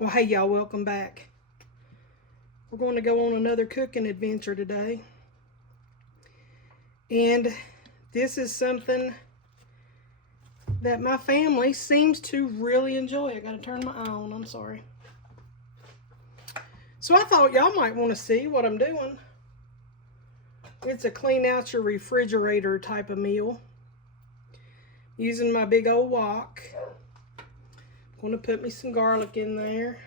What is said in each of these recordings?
Well, hey y'all, welcome back. We're going to go on another cooking adventure today. And this is something that my family seems to really enjoy. I gotta turn my eye on, I'm sorry. So I thought y'all might want to see what I'm doing. It's a clean out your refrigerator type of meal. Using my big old wok. I'm going to put me some garlic in there.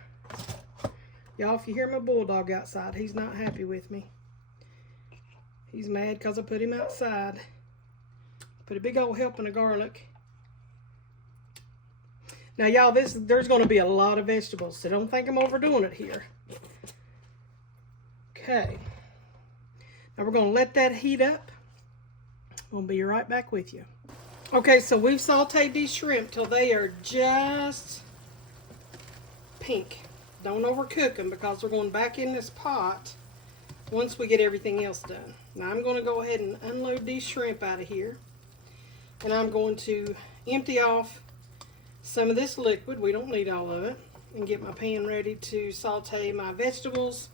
Y'all, if you hear my bulldog outside, he's not happy with me. He's mad because I put him outside. Put a big old helping of garlic. Now, y'all, there's going to be a lot of vegetables, so don't think I'm overdoing it here. Okay. Now, we're going to let that heat up. We'll be right back with you. Okay, so we've sauteed these shrimp till they are just pink. Don't overcook them because we're going back in this pot once we get everything else done. Now I'm going to go ahead and unload these shrimp out of here. And I'm going to empty off some of this liquid. We don't need all of it. And get my pan ready to saute my vegetables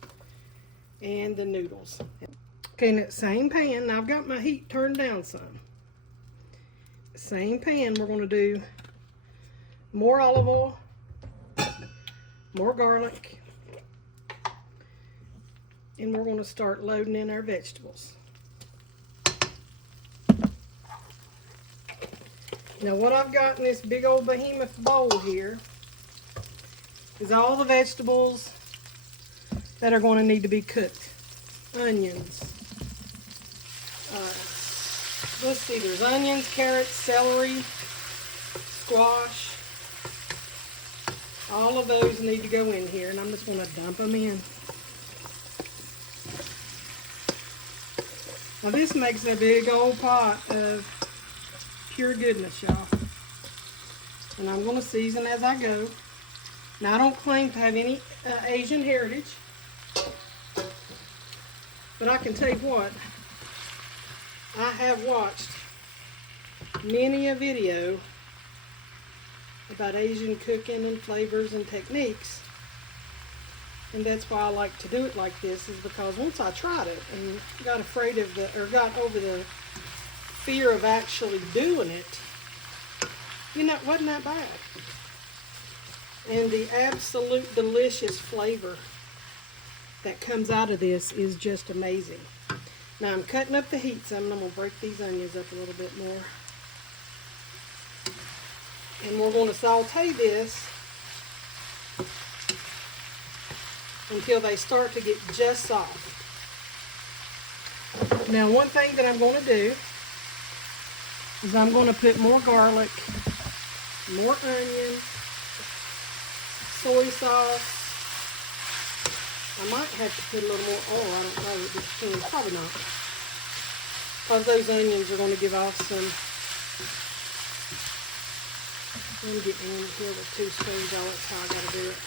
and the noodles. Okay, in that same pan, now I've got my heat turned down some. Same pan, we're going to do more olive oil, more garlic, and we're going to start loading in our vegetables. Now what I've got in this big old behemoth bowl here is all the vegetables that are going to need to be cooked. Onions. Let's see, there's onions, carrots, celery, squash. All of those need to go in here, and I'm just going to dump them in. Now this makes a big old pot of pure goodness, y'all. And I'm going to season as I go. Now I don't claim to have any Asian heritage, but I can tell you what, I have watched many a video about Asian cooking and flavors and techniques, and that's why I like to do it like this, is because once I tried it and got afraid of got over the fear of actually doing it, you know, it wasn't that bad. And the absolute delicious flavor that comes out of this is just amazing. Now I'm cutting up the heat some, and I'm going to break these onions up a little bit more. And we're going to saute this until they start to get just soft. Now one thing that I'm going to do is I'm going to put more garlic, more onion, soy sauce. I might have to put a little more oil, I don't know, it just depends, probably not. Because those onions are going to give off some. Let me get in here with 2 spoons, y'all, that's how I got to do it.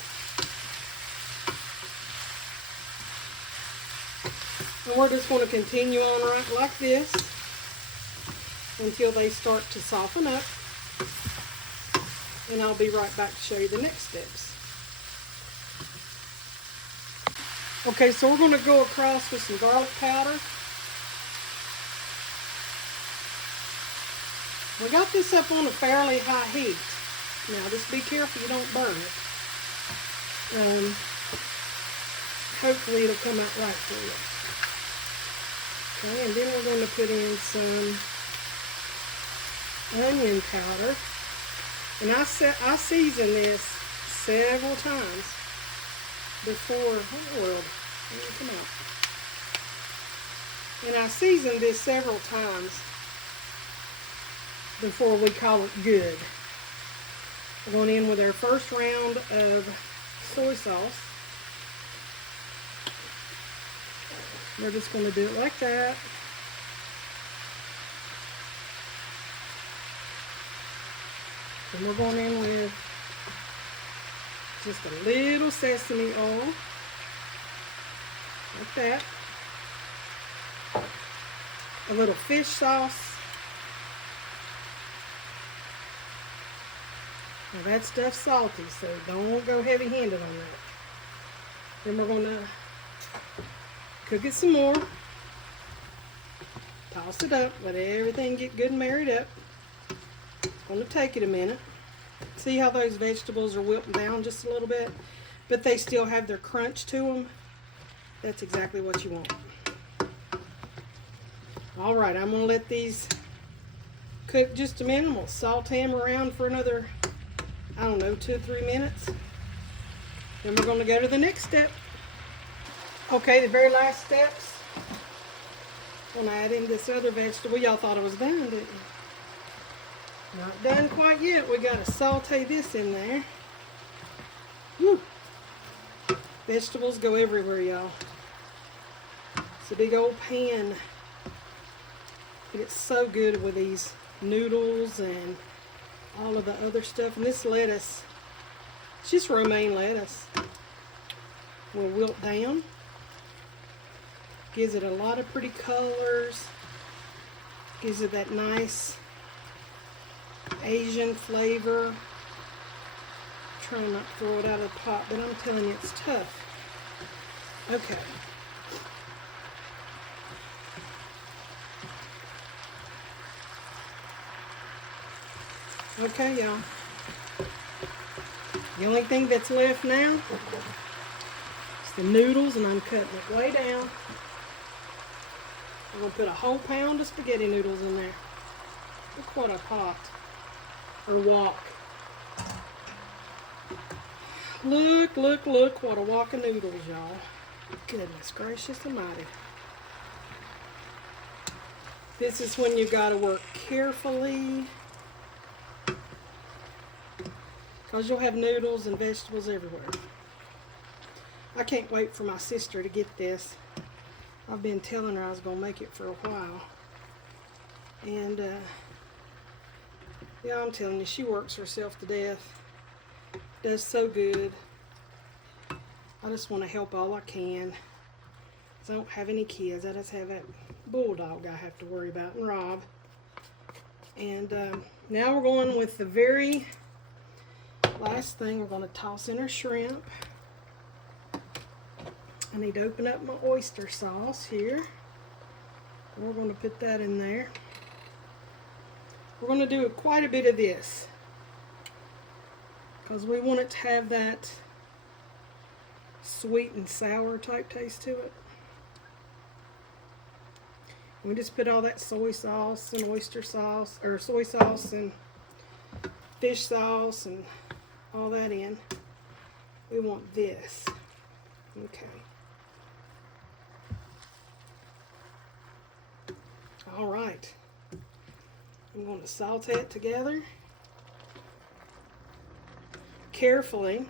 And we're just going to continue on right like this until they start to soften up. And I'll be right back to show you the next steps. Okay, so we're going to go across with some garlic powder. We got this up on a fairly high heat. Now, just be careful you don't burn it. Hopefully it'll come out right for you. Okay, and then we're going to put in some onion powder. And I season this several times before, come out. And I seasoned this several times before we call it good. We're going in with our first round of soy sauce. We're just going to do it like that. And we're going in with just a little sesame oil, like that. A little fish sauce. Now that stuff's salty, so don't go heavy-handed on that. Then we're going to cook it some more. Toss it up, let everything get good and married up. It's going to take it a minute. See how those vegetables are wilting down just a little bit, but they still have their crunch to them. That's exactly what you want. All right, I'm going to let these cook just a minute. We'll saute them around for another, I don't know, 2 or 3 minutes. Then we're going to go to the next step. Okay, the very last steps. I'm going to add in this other vegetable. Y'all thought it was done, didn't you? Not done quite yet. We got to saute this in there. Woo. Vegetables go everywhere, y'all. It's a big old pan. But it's so good with these noodles and all of the other stuff. And this lettuce, it's just romaine lettuce, will wilt down. Gives it a lot of pretty colors. Gives it that nice Asian flavor. Trying not to throw it out of the pot, but I'm telling you, it's tough. Okay. Okay, y'all. The only thing that's left now is the noodles, and I'm cutting it way down. I'm going to put a whole pound of spaghetti noodles in there. Look what a pot. Or wok. Look, look, look what a wok of noodles, y'all. Goodness gracious almighty. This is when you got to work carefully, because you'll have noodles and vegetables everywhere. I can't wait for my sister to get this. I've been telling her I was going to make it for a while. And, yeah, I'm telling you, she works herself to death. Does so good. I just want to help all I can. 'Cause I don't have any kids. I just have that bulldog I have to worry about, and Rob. And now we're going with the very last thing. We're going to toss in our shrimp. I need to open up my oyster sauce here. We're going to put that in there. We're going to do quite a bit of this, because we want it to have that sweet and sour type taste to it. We just put all that soy sauce and oyster sauce, or soy sauce and fish sauce and all that in. We want this. Okay. All right. I'm going to saute it together carefully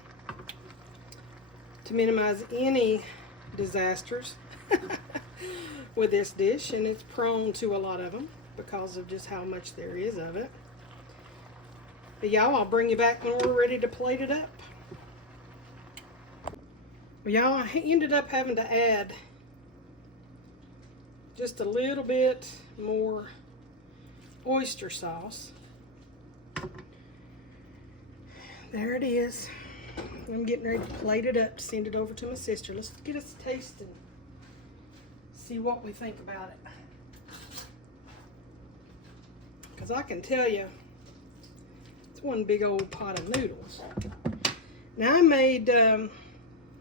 to minimize any disasters with this dish, and it's prone to a lot of them because of just how much there is of it. But y'all, I'll bring you back when we're ready to plate it up. Well, y'all, I ended up having to add just a little bit more oyster sauce. There it is. I'm getting ready to plate it up to send it over to my sister. Let's get us a taste and see what we think about it. Because I can tell you, it's one big old pot of noodles. Now I made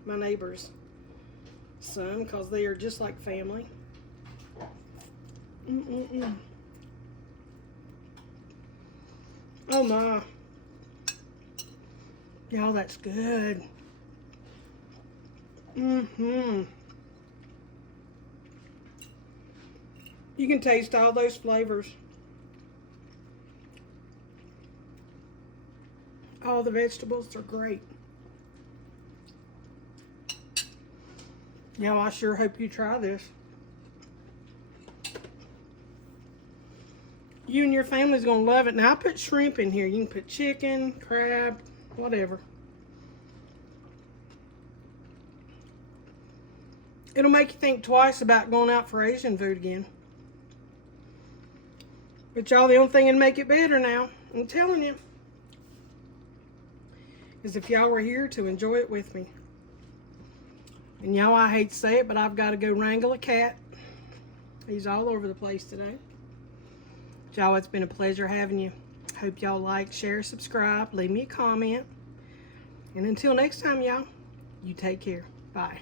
my neighbor's son, because they are just like family. Oh my. Y'all, that's good. You can taste all those flavors. All the vegetables are great. Y'all, I sure hope you try this. You and your family's gonna love it. Now I put shrimp in here. You can put chicken, crab, whatever. It'll make you think twice about going out for Asian food again. But y'all, the only thing that'll make it better now, I'm telling you, as if y'all were here to enjoy it with me. And y'all, I hate to say it, but I've got to go wrangle a cat. He's all over the place today. Y'all, it's been a pleasure having you. Hope y'all like, share, subscribe, leave me a comment. And until next time, y'all, you take care. Bye.